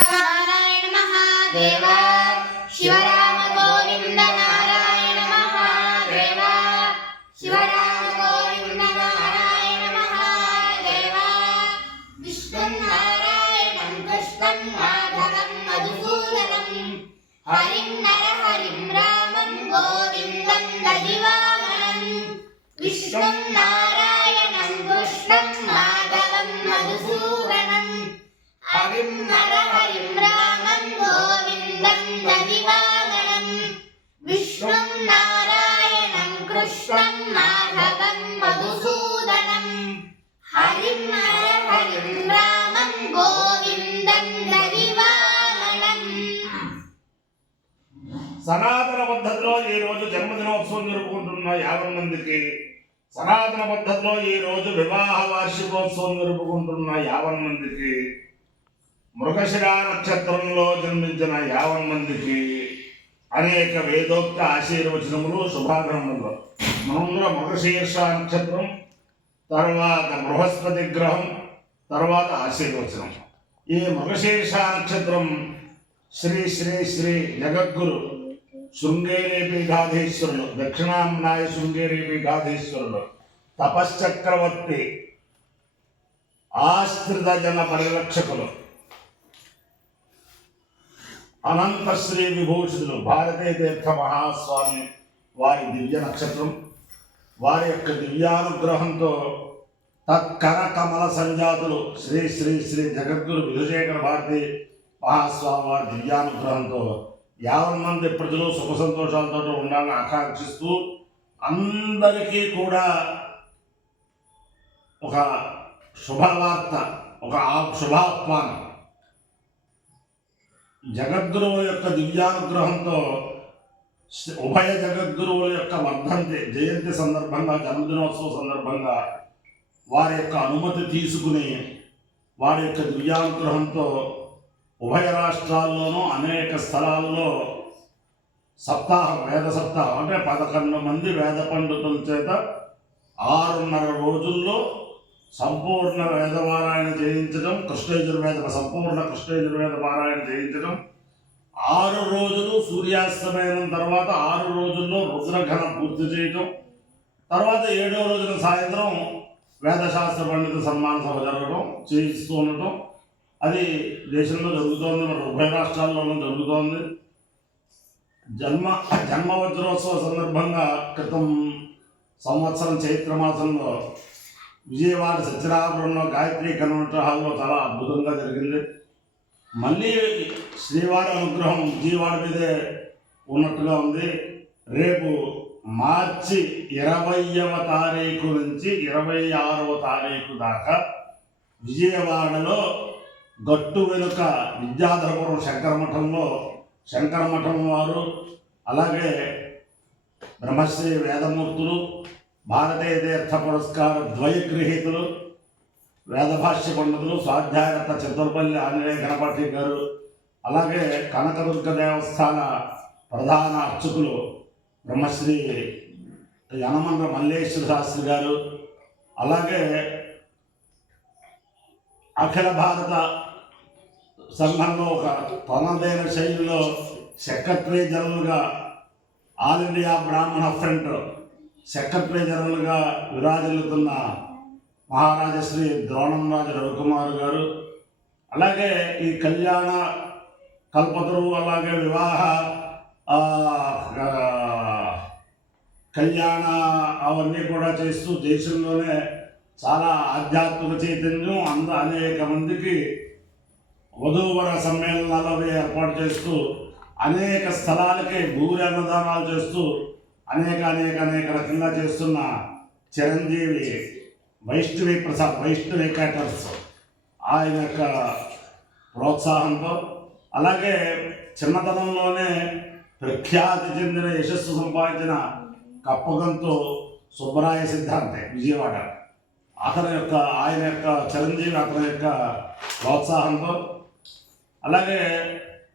నారాయణ మహాదేవ శివరామ గోవింద నారాయణ మహాదేవ శివరామ గోవింద నారాయణ మహాదేవ విష్ణుం నారాయణం కృష్ణం మాధవం మధుసూదనం హరిం నరహరిం రామం గోవిందం దదివామనం విష్ణుం నారాయణం కృష్ణం మాధవం మధుసూదనం హరిం నరహరిం రామం గోవిందం దదివామనం విష్ణుం నారాయణం కృష్ణం మాధవం మధుసూదనం హరిం నరహరిం రామం గోవిందం దదివామనం. సనాతన పద్ధతిలో ఈ రోజు జన్మదినోత్సవం జరుపుకుంటున్న 50 మందికి, సనాతన పద్ధతిలో ఈ రోజు వివాహ వార్షికోత్సవం జరుపుకుంటున్న 50 మందికి, మృగశిరా నక్షత్రంలో జన్మించిన 50 మందికి అనేక వేదోక్త ఆశీర్వచనములు శుభాగ్రహములు. మనంలో మృగశీర్ష నక్షత్రం, తర్వాత బృహస్పతి గ్రహం, తర్వాత ఆశీర్వచనం. ఈ మృగశీర్ష నక్షత్రం శ్రీ శ్రీ శ్రీ జగద్గురు శృంగేరి పీఠాధీశ్వరులు, దక్షిణాంనాయ శృంగేరి పీఠాధీశ్వరులు, తపశ్చక్రవర్తి, ఆశ్రిత జన పరిరక్షకులు, అనంత శ్రీ విభూషితులు భారతీ తీర్థ మహాస్వామి వారి దివ్య నక్షత్రం. వారి యొక్క దివ్యానుగ్రహంతో తత్కర కమల సంజాతులు శ్రీ శ్రీ శ్రీ జగద్గురు విధుశేఖర భారతి మహాస్వామి వారి దివ్యానుగ్రహంతో 50 మంది ప్రజలు సుఖ సంతోషాలతో ఉండాలని ఆకాంక్షిస్తూ అందరికీ కూడా ఒక శుభవార్త, ఒక శుభాహ్వానం. జగద్గురువుల యొక్క దివ్యానుగ్రహంతో ఉభయ జగద్గురువుల యొక్క వర్ధంతి జయంతి సందర్భంగా, జన్మదినోత్సవ సందర్భంగా వారి యొక్క అనుమతి తీసుకుని వారి యొక్క దివ్యానుగ్రహంతో ఉభయ రాష్ట్రాల్లోనూ అనేక స్థలాల్లో సప్తాహం, వేద సప్తాహం అంటే 11 మంది వేద పండితుల చేత 6.5 రోజుల్లో సంపూర్ణ వేదపారాయణ చేయించడం, సంపూర్ణ కృష్ణయజుర్వేద పారాయణ చేయించడం, 6 రోజులు సూర్యాస్తమయం తర్వాత 6 రోజుల్లో రుద్రఘనం పూర్తి చేయటం, తర్వాత 7వ రోజున సాయంత్రం వేదశాస్త్ర పండిత సన్మాన సభ జరగడం చేయిస్తూ ఉండటం. అది దేశంలో జరుగుతోంది, మన ఉభయ రాష్ట్రాల్లోనూ జరుగుతోంది. జన్మ వజ్రోత్సవ సందర్భంగా క్రితం సంవత్సరం చైత్రమాసంలో విజయవాడ సత్యనారాయణపురంలో గాయత్రి కన్వెన్షన్ హాల్లో చాలా అద్భుతంగా జరిగింది. మళ్ళీ శ్రీవారి అనుగ్రహం విజయవాడ మీదే ఉన్నట్టుగా ఉంది. రేపు మార్చి 20వ తారీఖు నుంచి 26వ తారీఖు దాకా విజయవాడలో గట్టు వెనుక విద్యాధరపురం శంకరమఠం వారు, అలాగే బ్రహ్మశ్రీ వేదమూర్తులు, భారతీయ తీర్థ పురస్కార ద్వయగృహీతులు, వేదభాష్య పండితులు, స్వాధ్యాయరత్న చతుర్పల్లి ఆంజనేయ గణపతి గారు, అలాగే కనకదుర్గ దేవస్థాన ప్రధాన అర్చకులు బ్రహ్మశ్రీ యనమల మల్లేశ్వర శాస్త్రి గారు, అలాగే అఖిల భారత సంఘంలో ఒక తనదైన శైలిలో సెక్రటరీ జనరల్గా, ఆల్ ఇండియా బ్రాహ్మణ ఫ్రంట్ సెక్రటరీ జనరల్గా విరాజిల్లుతున్న మహారాజశ్రీ ద్రోణంరాజు రవికుమార్ గారు, అలాగే ఈ కళ్యాణ కల్పతరు, అలాగే వివాహ కళ్యాణ అవన్నీ కూడా చేస్తూ దేశంలోనే చాలా ఆధ్యాత్మిక చైతన్యం అనేక మందికి వధూవర సమ్మేళనాలు ఏర్పాటు చేస్తూ అనేక స్థలాలకి భూరి అన్నదానాలు చేస్తూ అనేక రకంగా చేస్తున్న చిరంజీవి వైష్ణవి క్యాటర్స్ ఆయన యొక్క ప్రోత్సాహంతో, అలాగే చిన్నతనంలోనే ప్రఖ్యాతి చెందిన యశస్సు సంపాదించిన కప్పగంతు సుబ్బరాయ సిద్ధాంతి విజయవాడ, ఆయన యొక్క చిరంజీవి అతని యొక్క ప్రోత్సాహంతో, అలాగే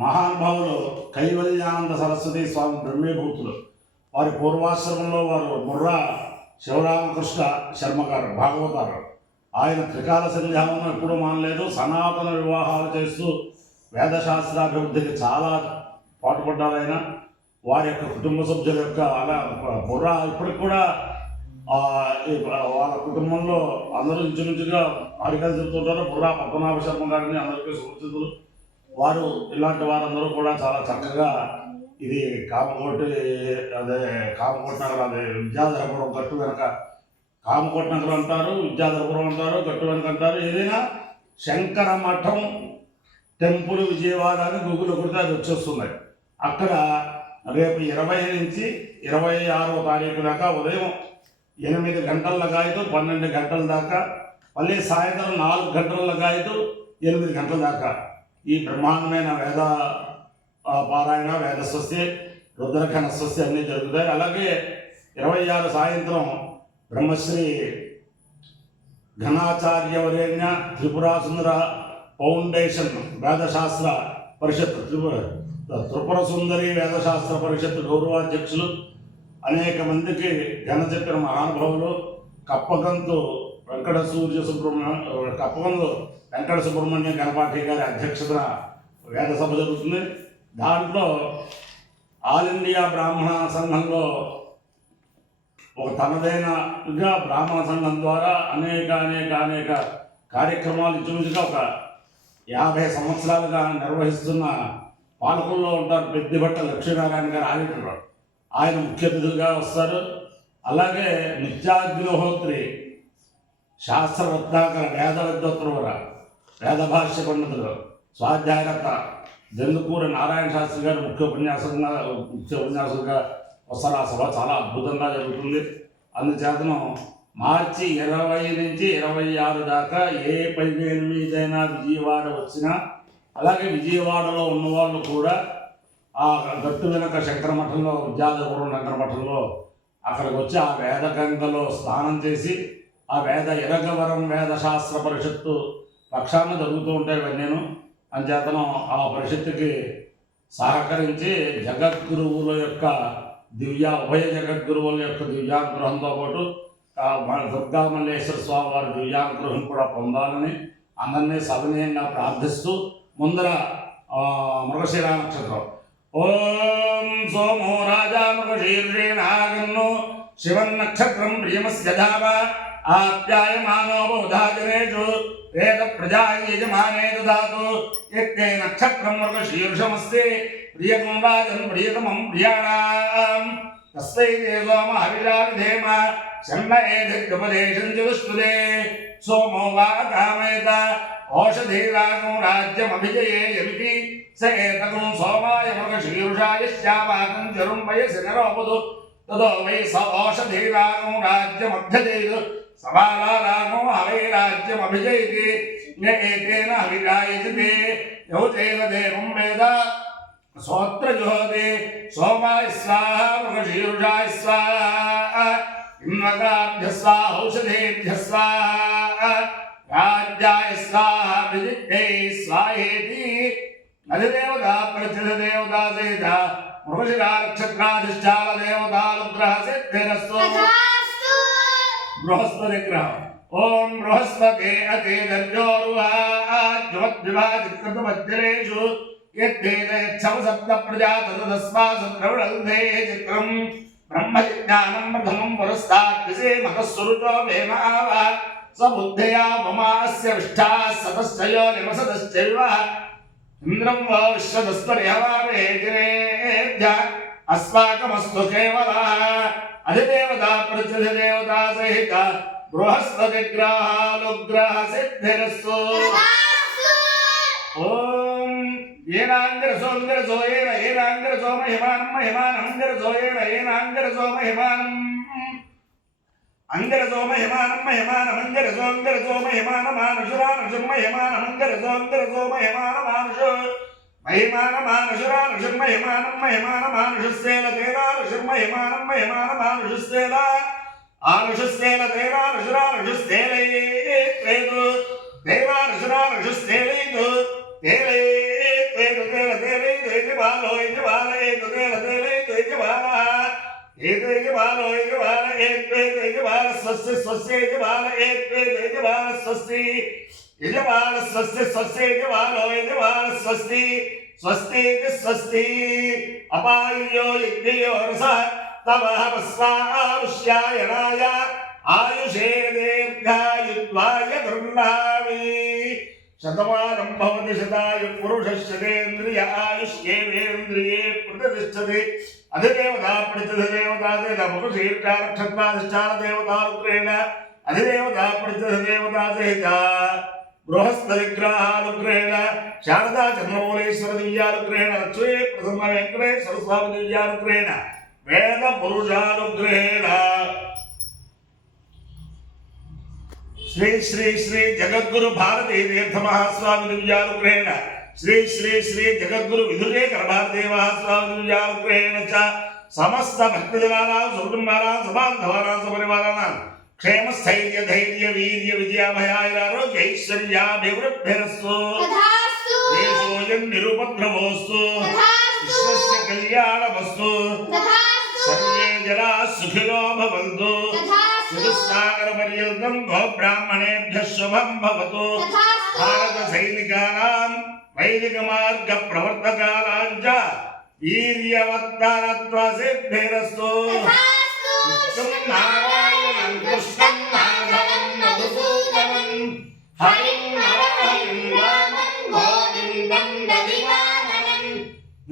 మహానుభావులు కైవల్యానంద సరస్వతి స్వామి బ్రహ్మీభూతులు వారి పూర్వాశ్రమంలో వారు ముర్రా శివరామకృష్ణ శర్మ గారు భాగవతారు. ఆయన త్రికాల సంధ్యానం ఎప్పుడూ మానలేదు. సనాతన వివాహాలు చేస్తూ వేదశాస్త్రాభివృద్ధికి చాలా పాటుపడ్డారు ఆయన. వారి యొక్క కుటుంబ సభ్యుల యొక్క అలా బుర్ర ఇప్పటికి కూడా వాళ్ళ కుటుంబంలో అందరూ ఇంచుమించుగా హరికథ చెబుతుంటారు. బుర్రా పద్మనాభ శర్మ గారిని అందరికీ సుపరిచితులు. వారు ఇలాంటి వారందరూ కూడా చాలా చక్కగా ఇది కామకోటి నగరం, అదే విద్యాధరపురం గట్టు వెనక కామకోటి నగరం అంటారు, విద్యాధరపురం అంటారు, గట్టు వెనక అంటారు. ఏదైనా శంకర మఠం టెంపుల్ విజయవాడ అని గూగుల్ కొడితే అది వచ్చేస్తున్నాయి. అక్కడ రేపు 20 నుంచి 26వ తారీఖు దాకా ఉదయం 8 గంటల లగాయతు 12 గంటల దాకా, మళ్ళీ సాయంత్రం 4 గంటల లగాయతు 8 గంటల దాకా ఈ బ్రహ్మాండమైన వేద పారాయణ, వేద స్వస్తి, రుద్రఘన స్వస్తి అన్నీ జరుగుతాయి. అలాగే 26 సాయంత్రం బ్రహ్మశ్రీ ఘనాచార్యవరేణ్య త్రిపురా సుందర ఫౌండేషన్ వేదశాస్త్ర పరిషత్, త్రిపుర సుందరి వేదశాస్త్ర పరిషత్ గౌరవాధ్యక్షులు, అనేక మందికి ఘన చెప్పిన మహానుభావులు, కప్పగంతు వెంకట సుబ్రహ్మణ్య గణపాఠి గారి అధ్యక్షతన వేద సభ జరుగుతుంది. దాంట్లో ఆల్ ఇండియా బ్రాహ్మణ సంఘంలో ఒక తనదైనగా బ్రాహ్మణ సంఘం ద్వారా అనేక కార్యక్రమాలు ఇంచుమించుగా ఒక 50 సంవత్సరాలుగా నిర్వహిస్తున్న పాలకుల్లో ఉంటారు పెద్దిభట్ట లక్ష్మీనారాయణ గారు ఆడిటర్. ఆయన ముఖ్య అతిథులుగా వస్తారు. అలాగే నిత్యాగ్నిహోత్రి, శాస్త్రరత్నాకర, వేద విద్వత్రువర, వేద భాష్య పండితులు, స్వాధ్యాయకర్త జందుకూరి నారాయణ శాస్త్రి గారు ముఖ్య ఉపన్యాసంగా వస్తారు. ఆ సభ చాలా అద్భుతంగా జరుగుతుంది. అందుచేతను మార్చి 20 నుంచి 26 దాకా ఏ 18 విజయవాడ వచ్చినా, అలాగే విజయవాడలో ఉన్నవాళ్ళు కూడా ఆ గట్టు వెనక శంకరమఠంలో, విద్యాధరపురం శంకరమఠంలో అక్కడికి వచ్చి ఆ వేదగంగలో స్నానం చేసి, ఆ ఇరగవరం వేదశాస్త్ర పరిషత్తు పక్షాన జరుగుతూ ఉంటాయి ఇవన్నీను. అంచేతను ఆ పరిషత్తుకి సహకరించి జగద్గురువుల యొక్క ఉభయ జగద్గురువుల యొక్క దివ్యానుగ్రహంతో పాటు దుర్గామల్లేశ్వర స్వామి వారి దివ్యానుగ్రహం కూడా పొందాలని అందరినీ సవినయంగా ప్రార్థిస్తూ ముందర మృగశిర నక్షత్రం. ఓం సోమో రాజా మృగశీర్షేణాగన్ను శివన్నక్షత్రం ప్రియమస్య ధామ ఆప్యాయమానో బహుధా జనేషు వేద ప్రజా యజమానే దదాతు. యత్తే నక్షత్రం మృగశీర్షమస్తి ప్రియతం రాజన్ ప్రియతమం ప్రియాణాం తస్మై దేవోమ హవిషా విధేమ షణ్మయేధిర్గపదేశం చతుష్పదే. సోమో వా కామేత ఓషధీరాగం రాజ్యమభిజయేయమితి స ఏతకం సోమాయ మృగశీర్షాయ శ్యావాకం చరుం వయసి నరోపదు తదో వై స ఓషధీరాగం రాజ్యమభ్యజేతు సవాలారాగం హవై రాజ్యమభిజయతి. ఏతేన హవిరాయజతే యౌతేన దేవం వేద సోత్రజోహతే. సోమాయ స్వాహ మృగశీర్షాయ స్వాహ ఇన్వకాభ్య స్వాహ ఔషధేభ్య స్వాహ రాజ్యాయ స్వాహ విదిత్తే స్వాహేతి. అధిదేవత ప్రతిదేవతా సహిత మృగశిరా నక్షత్రాధిష్టాన దేవతానుగ్రహ సిద్ధిరస్తు. బృహస్పతి గ్రహం. ఓం బృహస్పతే అతే దర్యోరుహాజ్వద్వివాదికృతమధ్యరేషు యద్దేదయచ్చవ సప్త ప్రజా తదస్మాసు ద్రవిడల్ధే చిత్రం బ్రహ్మజిజ్ఞానం ప్రథమం పురస్తాత్ విసేమతస్సురుచో వేమావ సబుద్ధయా మమాస్య విష్ఠా సతశ్చయో నివసతశ్చైవ ఇంద్రం వా విశ్వదస్పరిహవామే జినేభ్య అస్మాకమస్తు కేవలః. అధిదేవతా ప్రతిదేవతా సహిత బృహస్పతి గ్రహానుగ్రహ సిద్ధిరస్తు. ఓం ఏనాంగరసోంగరసో ఏనాంగరసో మహిమానం మహిమానంగరసో ఏనాంగరసో మహిమానం అంగరసో మహిమానం మహిమానమంగరసోంగరసో మహిమానమానుషురానుషుం మహిమానమంగరసోంగరసో మహిమానమానుషు మహిమానమానుషురానుషుం మహిమానం మహిమానమానుషుస్సేల తేనానుషుం మహిమానం మహిమానమానుషుస్సేల ఆనుషుస్సేల తేనానుషురానుషుస్సేలైతు తేనానుషురానుషుస్సేలైతు తేలైతు తేలైతు యజమానో యజమానైతు తేలైతు యజమాన ఏతు యజమానో యజమాన ఏతు యజమాన స్వస్తి స్వస్తి యజమాన ఏతు యజమాన స్వస్తి యజమాన స్వస్తి స్వస్తి యజమానో యజమాన స్వస్తి స్వస్తి స్వస్తి అపాయో యజ్ఞయో రస తమహస్వాయుష్యాయనాయ ఆయుషే దీర్ఘాయుత్వాయ గృహ్ణామి శతమానం భవతి శతాయు పురుషస్యేంద్రియ ఆయుష్యేంద్రియే ప్రతిష్టతి అధిదేవతా ప్రతిదేవతా పురుషీర్షాక్షత్వాధిష్టాన దేవతానుగ్రహేణ అధిదేవతా ప్రతిదేవతా సహిత బృహస్పతిగ్రహానుగ్రహేణ శారదా చంద్రమౌళీశ్వర దివ్యానుగ్రహేణ లక్ష్మీ ప్రసన్న వెంకటేశ్వర స్వామి దివ్యానుగ్రహేణ వేద పురుషానుగ్రహేణ శ్రీ శ్రీ శ్రీ జగద్గురు భారతీ తీర్థ మహాస్వామి దివ్యానుగ్రహేణ శ్రీ శ్రీ శ్రీ జగద్గురు విధుశేఖర భారతీ మహాస్వామి దివ్యానుగ్రహేణ చ సమస్త భక్తజనానాం సుకుటుంబానాం సబాంధవానాం సపరివారాణాం క్షేమ స్థైర్య ధైర్య వీర్య విజయాభయారోగ్య ఐశ్వర్యాభివృద్ధిరస్తు దేశోయం నిరుపద్రవోస్తు విశ్వస్య కళ్యాణమస్తు సర్వే జనా సుఖినో భవంతు చతుస్సాగర పర్యంతం గో బ్రాహ్మణేభ్యః శుభం భవతు భారత సైనికానాం వైదిక మార్గ ప్రవర్తకానాం చ వీర్యవత్తరత్వ సిద్ధిరస్తు విష్ణుం నారాయణం కృష్ణం మాధవం మధుసూదనం హరిం నరహరిం రామం గోవిందం దదివామనం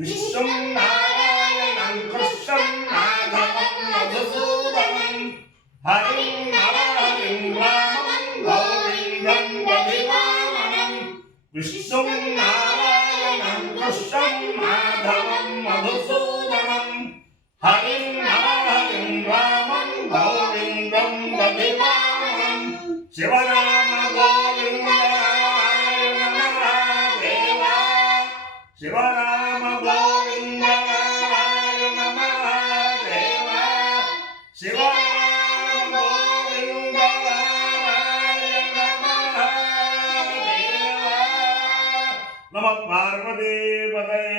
విష్ణుం నారాయణం కృష్ణం మాధవం మధుసూదనం హరిం నరహరిం రామం గోవిందం దదివామనం విష్ణుం నారాయణం కృష్ణం మాధవం మధుసూదనం హరిం నరహరిం రామం గోవిందం దదివామనం శివరామ గోవిందాయ నమః దేవా శివరామ గోవిందాయ నమః దేవా శివరామ గోవిందాయ నమః దేవా నమః పార్వతీ పతయే